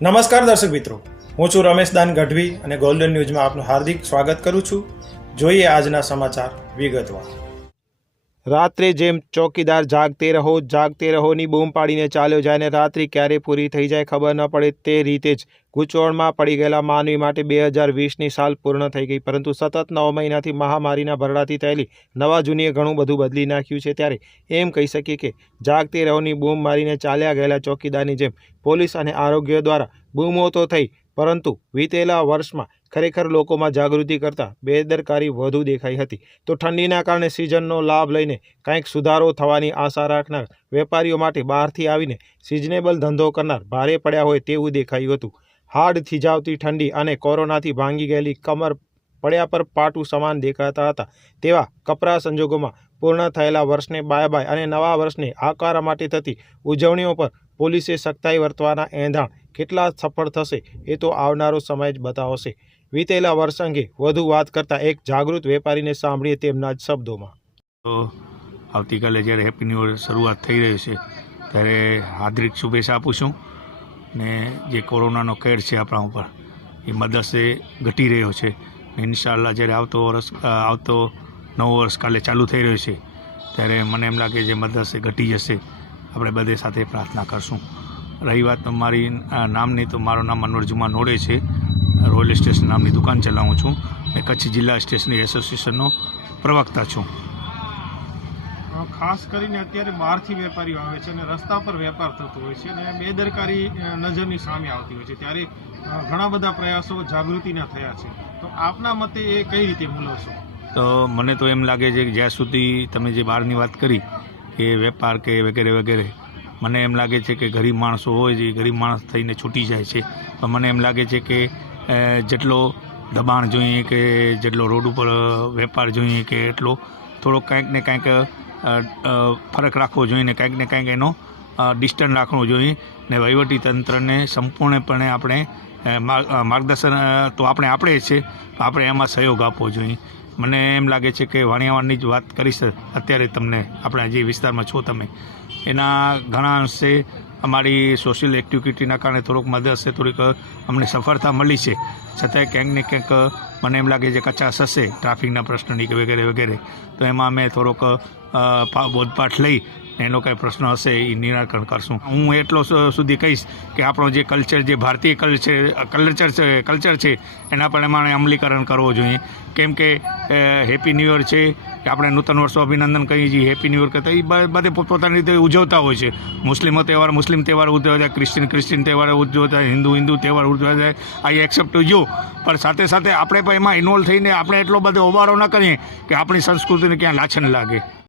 નમસ્કાર દર્શક મિત્રો, હું છું રમેશ દાન ગઢવી અને ગોલ્ડન ન્યૂઝમાં આપનું હાર્દિક સ્વાગત કરું છું. જોઈએ આજના સમાચાર વિગતવાર. રાત્રે જેમ ચોકીદાર જાગતે રહોની બૂમ પાડીને ચાલ્યો જાય ને રાત્રિ ક્યારે પૂરી થઈ જાય ખબર ન પડે તે રીતે જ ગૂંચવણમાં પડી ગયેલા માનવી માટે 2020ની સાલ પૂર્ણ થઈ ગઈ. પરંતુ સતત 9 મહિનાથી મહામારીના ભરડાથી થયેલી નવા જૂનીએ ઘણું બધું બદલી નાખ્યું છે. ત્યારે એમ કહી શકીએ કે જાગતે રહોની બૂમ મારીને ચાલ્યા ગયેલા ચોકીદારની જેમ પોલીસ અને આરોગ્ય દ્વારા બૂમો તો થઈ, પરંતુ વીતેલા વર્ષમાં ખરેખર લોકોમાં જાગૃતિ કરતાં બેદરકારી વધુ દેખાઈ હતી. તો ઠંડીના કારણે સિઝનનો લાભ લઈને કંઈક સુધારો થવાની આશા રાખનાર વેપારીઓ માટે બહારથી આવીને સિઝનેબલ ધંધો કરનાર ભારે પડ્યા હોય તેવું દેખાયું હતું. હાડ થીજાવતી ઠંડી અને કોરોનાથી ભાંગી ગયેલી કમર પડ્યા પર પાટું સમાન દેખાતા હતા. તેવા કપરા સંજોગોમાં પૂર્ણ થયેલા વર્ષને બાય અને નવા વર્ષને આવકારવા માટે થતી ઉજવણીઓ પર પોલીસે સખ્તાઈ વર્તવાના એંધાણ કેટલા સફળ થશે એ તો આવનારો સમય જ બતાવશે. વીતેલા વર્ષ અંગે વધુ વાત કરતા એક જાગૃત વેપારીને સાંભળીએ તેમના જ શબ્દોમાં. તો આવતીકાલે જ્યારે હેપી ન્યૂ યર શરૂઆત થઈ રહી છે ત્યારે હાર્દિક શુભેચ્છા આપું છું. ને જે કોરોનાનો કેર છે આપણા ઉપર એ મદદસે ઘટી રહ્યો છે. ઇન્શાઅલ્લાહ જ્યારે આવતો નવું વર્ષ કાલે ચાલુ થઈ રહ્યું છે ત્યારે મને એમ લાગે છે મદદસે ઘટી જશે. આપણે બધે સાથે પ્રાર્થના કરશું. રહી વાત મારી નામની, તો મારું નામ અનવર જુમા નોડે છે. રોયલ સ્ટેશન નામની દુકાન ચલાવું છું અને કચ્છ જિલ્લા સ્ટેશનરી એસોસિએશનનો પ્રવક્તા છું. ખાસ કરીને અત્યારે બહારથી વેપારીઓ આવે છે અને રસ્તા પર વેપાર થતો હોય છે અને બેદરકારી નજરની સામે આવતી હોય છે. ત્યારે ઘણા બધા પ્રયાસો જાગૃતિના થયા છે, તો આપના મતે એ કઈ રીતે મૂલવશો? તો મને તો એમ લાગે છે કે જ્યાં સુધી તમે જે બહારની વાત કરી કે વેપાર કે વગેરે વગેરે, મને એમ લાગે છે કે ગરીબ માણસો હોય છે, ગરીબ માણસ થઈને છૂટી જાય છે. તો મને એમ લાગે છે કે જેટલો દબાણ જોઈએ કે જેટલો રોડ ઉપર વેપાર જોઈએ કે એટલો થોડોક કાંઈક ને કાંઈક ફરક રાખવો જોઈએ ને કાંઈક ને કાંઈક એનો ડિસ્ટન્સ રાખવું જોઈએ. ને વહીવટીતંત્રને સંપૂર્ણપણે આપણે માર્ગદર્શન તો આપણે જ છે, તો આપણે એમાં સહયોગ આપવો જોઈએ. મને એમ લાગે છે કે વાણિયાવાડની જ વાત કરીશ અત્યારે તમને, આપણા જે વિસ્તારમાં છો તમે, એના ઘણા અંશે અમારી સોશિયલ એક્ટિવિટીના કારણે થોડુંક મદદ હશે, થોડીક અમને સફળતા મળી છે. છતાંય ક્યાંક ને ક્યાંક મને એમ લાગે છે કચાશ હશે ટ્રાફિકના પ્રશ્નની કે વગેરે વગેરે. તો એમાં અમે થોડોક બોધપાઠ લઈ એનો કાંઈ પ્રશ્ન હશે એ નિરાકરણ કરશું. હું એટલો સુધી કહીશ કે આપણો જે કલ્ચર, જે ભારતીય કલ્ચર છે એના પ્રમાણે અમલીકરણ કરવો જોઈએ. કેમ કે હેપી ન્યૂ યર છે કે આપણે નૂતન વર્ષો અભિનંદન કહીએ છીએ, હેપી ન્યૂ યર કરતા એ બધે પોતપોતાની રીતે ઉજવતા હોય છે. મુસ્લિમ તહેવાર ઉજવતા જાય, ક્રિશ્ચિયન તહેવાર ઉજવતા, હિન્દુ તહેવાર ઉજવતા જાય. આઈ એક્સેપ્ટ ટુ યુ, પણ સાથે સાથે આપણે પણ એમાં ઇન્વોલ્વ થઈને આપણે એટલો બધો હોબાળો ન કરીએ કે આપણી સંસ્કૃતિને ક્યાં લાછન લાગે.